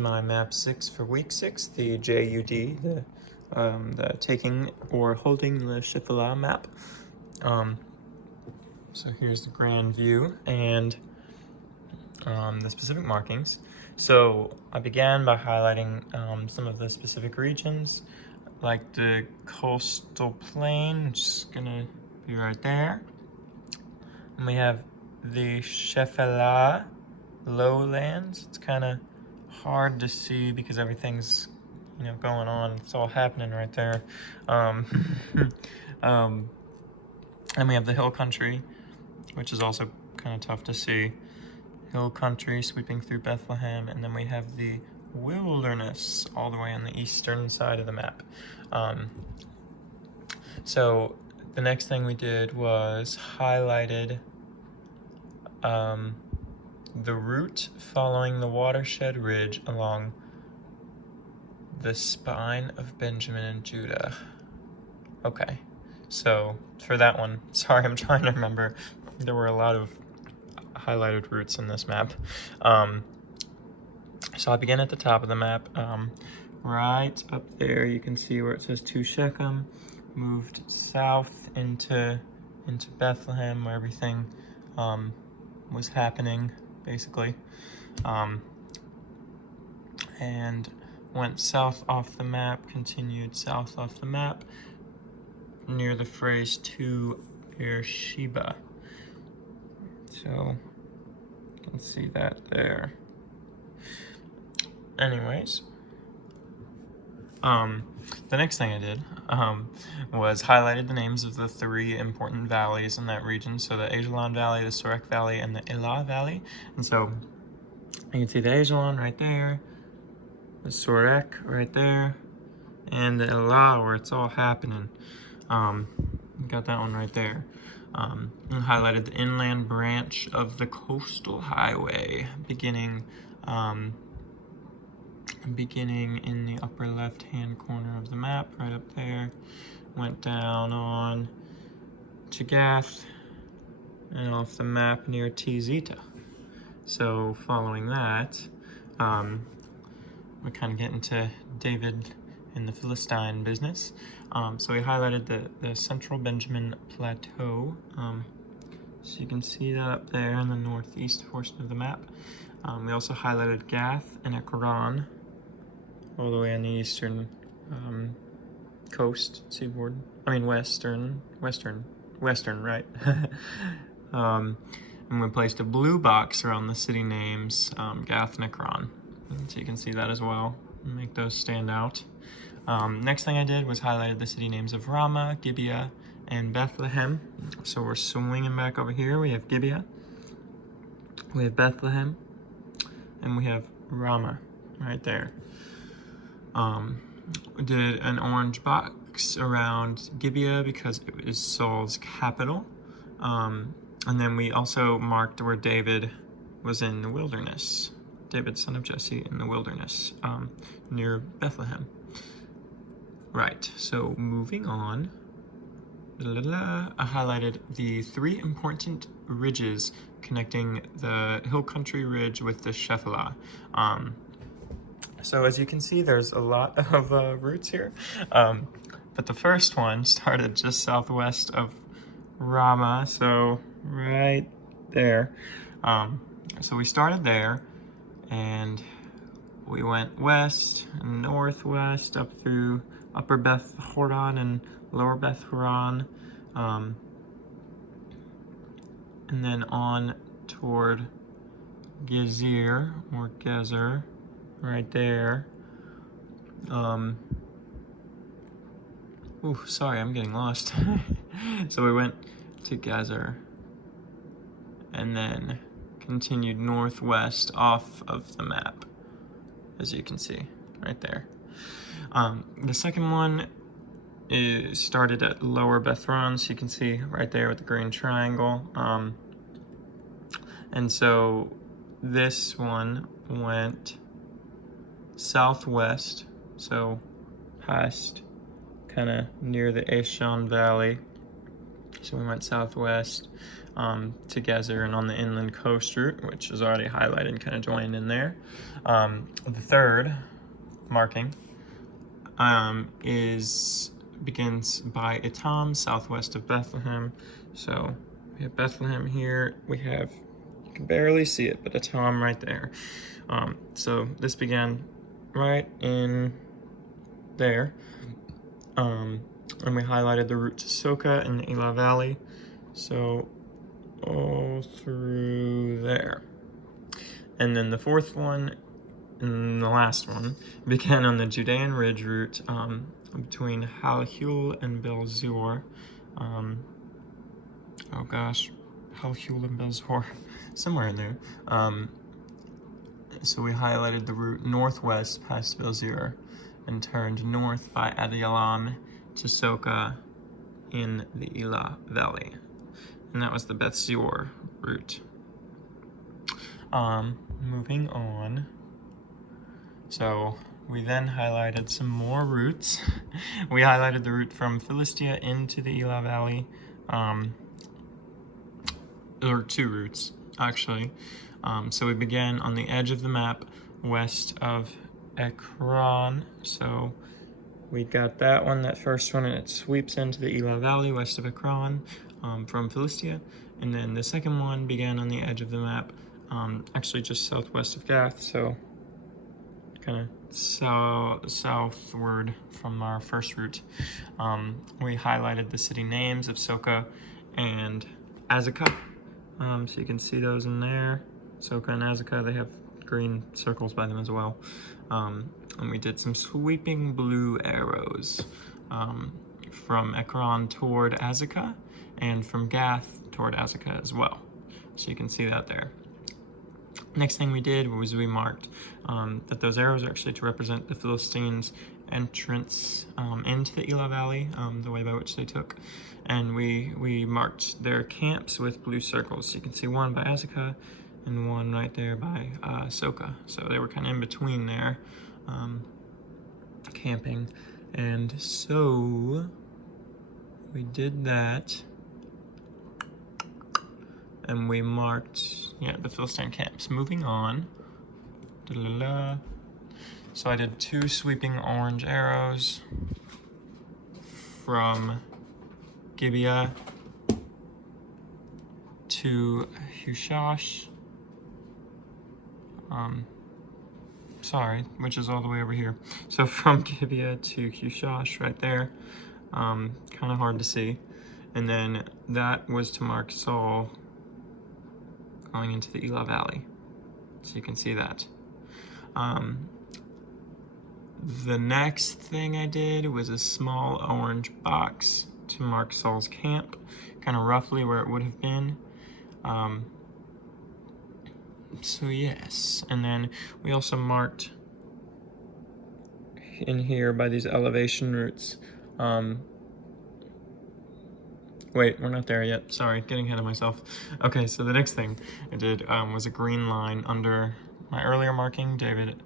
my map 6 for week 6, the JUD, the taking or holding the Shifala map. So here's the grand view and the specific markings. So I began by highlighting some of the specific regions, like the coastal plain, which is gonna be right there. And we have the Shefela lowlands. It's kind of hard to see because everything's, going on. It's all happening right there. And we have the hill country, which is also kind of tough to see. Hill country sweeping through Bethlehem, and then we have the wilderness all the way on the eastern side of the map. So the next thing we did was highlighted the route following the watershed ridge along the spine of Benjamin and Judah. Okay, so for that one, sorry, I'm trying to remember. There were a lot of highlighted routes in this map. So I begin at the top of the map. Right up there, you can see where it says to Shechem. Moved south into Bethlehem, where everything was happening, basically. And went south off the map, continued south off the map, near the phrase to Beersheba. So you can see that there. Anyways, the next thing I did was highlighted the names of the 3 important valleys in that region. So the Ajalon Valley, the Sorek Valley, and the Elah Valley. And so you can see the Ajalon right there, the Sorek right there, and the Elah where it's all happening. Got that one right there. And highlighted the inland branch of the coastal highway, beginning in the upper left-hand corner of the map, right up there. Went down on to Gath and off the map near Tzita. So following that, we kind of get into David and the Philistine business. So we highlighted the central Benjamin Plateau. So you can see that up there in the northeast portion of the map. We also highlighted Gath and Ekron, all the way on the eastern coast, seaboard. I mean western, right? And we placed a blue box around the city names, Gath and Ekron. So you can see that as well, make those stand out. Next thing I did was highlighted the city names of Ramah, Gibeah, and Bethlehem. So we're swinging back over here. We have Gibeah, we have Bethlehem, and we have Ramah right there. We did an orange box around Gibeah because it is Saul's capital. And then we also marked where David was in the wilderness. David, son of Jesse, in the wilderness, near Bethlehem. Right, so moving on. I highlighted the 3 important ridges connecting the hill country ridge with the Shephelah. So as you can see, there's a lot of routes here, but the first one started just southwest of Ramah, so right there. So we started there, and we went west and northwest up through Upper Beth Horon and Lower Beth Horon, and then on toward Gezer, or Gezer, right there. Sorry, I'm getting lost. So we went to Gezer and then continued northwest off of the map, as you can see right there. The second one started at Lower Beth Horon, so you can see right there with the green triangle. And so this one went southwest, so past kind of near the Ashan Valley, So we went southwest to Gezer and on the inland coast route, which is already highlighted, kind of joined in there. The third marking begins by Etam, southwest of Bethlehem. So we have Bethlehem here. We have, you can barely see it, but Etam right there. So this began right in there. And we highlighted the route to Soka in the Elah Valley. So all through there. And then the fourth one and the last one began on the Judean Ridge route between Halhul and Belzor. Oh gosh, Halhul and Belzor, somewhere in there. So we highlighted the route northwest past Belzor and turned north by Adialam to Soka in the Elah Valley. And that was the Beth Zior route. Moving on. So we then highlighted some more routes. We highlighted the route from Philistia into the Elah Valley. There are two routes, actually. So we began on the edge of the map, west of Ekron. So we got that one, that first one, and it sweeps into the Elah Valley, west of Ekron, from Philistia. And then the second one began on the edge of the map, actually just southwest of Gath, so kind of southward from our first route. We highlighted the city names of Soka and Azekah. So you can see those in there. Soka and Azekah, they have green circles by them as well. And we did some sweeping blue arrows from Ekron toward Azekah and from Gath toward Azekah as well. So you can see that there. Next thing we did was we marked that those arrows are actually to represent the Philistines' entrance into the Elah Valley, the way by which they took. And we marked their camps with blue circles. So you can see one by Azekah and one right there by Soka. So they were kind of in between there, camping. And so we did that. And we marked, the Philistine camps. Moving on. So I did two sweeping orange arrows from Gibeah to Hushash. Which is all the way over here. So from Gibeah to Hushash right there. Kind of hard to see. And then that was to mark Saul going into the Elah Valley. So you can see that. The next thing I did was a small orange box to mark Saul's camp, kind of roughly where it would have been. So yes, and then we also marked in here by these elevation routes. Wait, we're not there yet. Sorry, getting ahead of myself. Okay, so the next thing I did was a green line under my earlier marking, David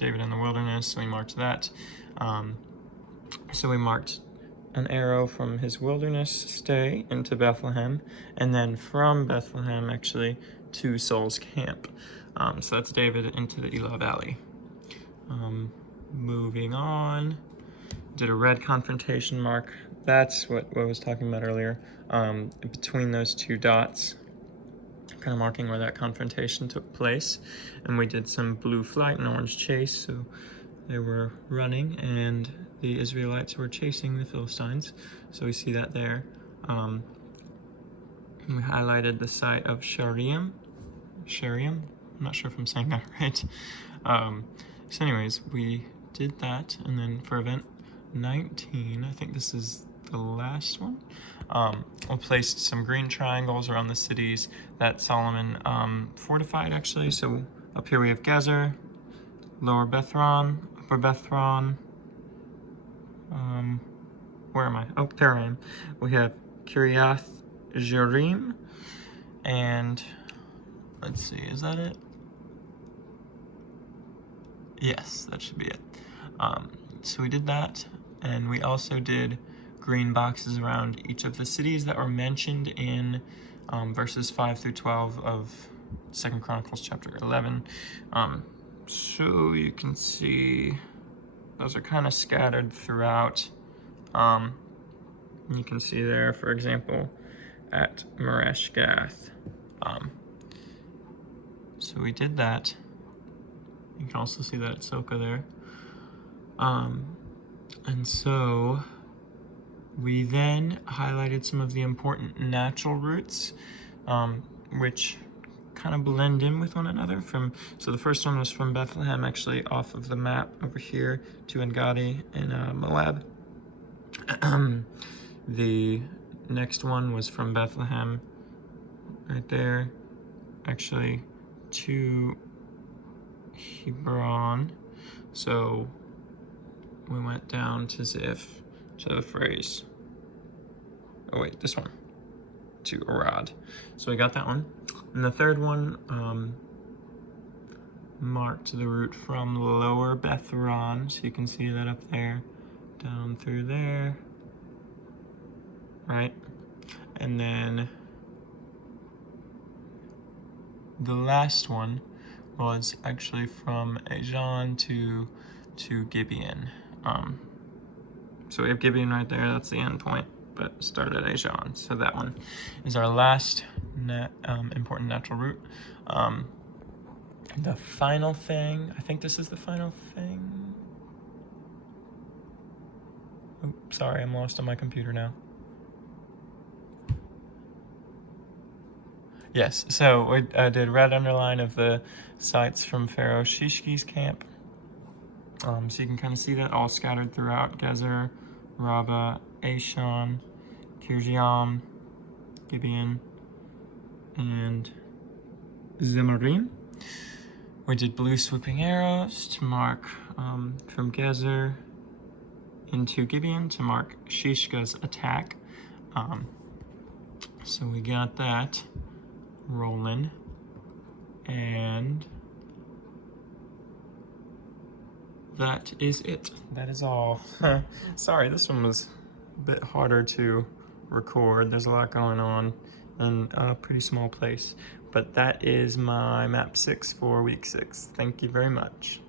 in the wilderness, so we marked that. So we marked an arrow from his wilderness stay into Bethlehem, and then from Bethlehem, actually, to Saul's camp. So that's David into the Elah Valley. Moving on, did a red confrontation mark. That's what I was talking about earlier, between those two dots, kind of marking where that confrontation took place. And we did some blue flight and orange chase, so they were running and the Israelites were chasing the Philistines. So we see that there. And we highlighted the site of Shariam. I'm not sure if I'm saying that right. So anyways, we did that, and then for event 19, I think this is the last one, we placed some green triangles around the cities that Solomon fortified, actually. So up here we have Gezer, Lower Bethron, Upper Bethron, where am I? Oh, there I am. We have Kiriath Jearim, and let's see, is that it? Yes, that should be it. So we did that, and we also did green boxes around each of the cities that were mentioned in verses 5 through 12 of 2 Chronicles chapter 11. So you can see those are kind of scattered throughout. You can see there, for example, at Mareshgath. So we did that. You can also see that at Soka there. And so we then highlighted some of the important natural routes, which kind of blend in with one another. So the first one was from Bethlehem, actually off of the map over here, to En-Gedi in Moab. The next one was from Bethlehem, right there, actually to Hebron. So we went down to Ziph, to the phrase. Oh wait, this one, to Arad. So we got that one. And the third one marked the route from Lower Bethron, so you can see that up there, down through there, right? And then the last one was actually from Ajon to Gibeon. So we have Gibeon right there, that's the end point, but start at Ajon. So that one is our last important natural route. The final thing, I think this is the final thing. Oh, sorry, I'm lost on my computer now. Yes, so we did red underline of the sites from Pharaoh Shishki's camp. So you can kind of see that all scattered throughout Gezer, Rabbah, Ashan, Kirjam, Gibeon, and Zemarim. We did blue swooping arrows to mark from Gezer into Gibeon to mark Shishka's attack. So we got that rolling, and that is it. That is all. Sorry, this one was a bit harder to record. There's a lot going on in a pretty small place. But that is my map 6 for week 6. Thank you very much.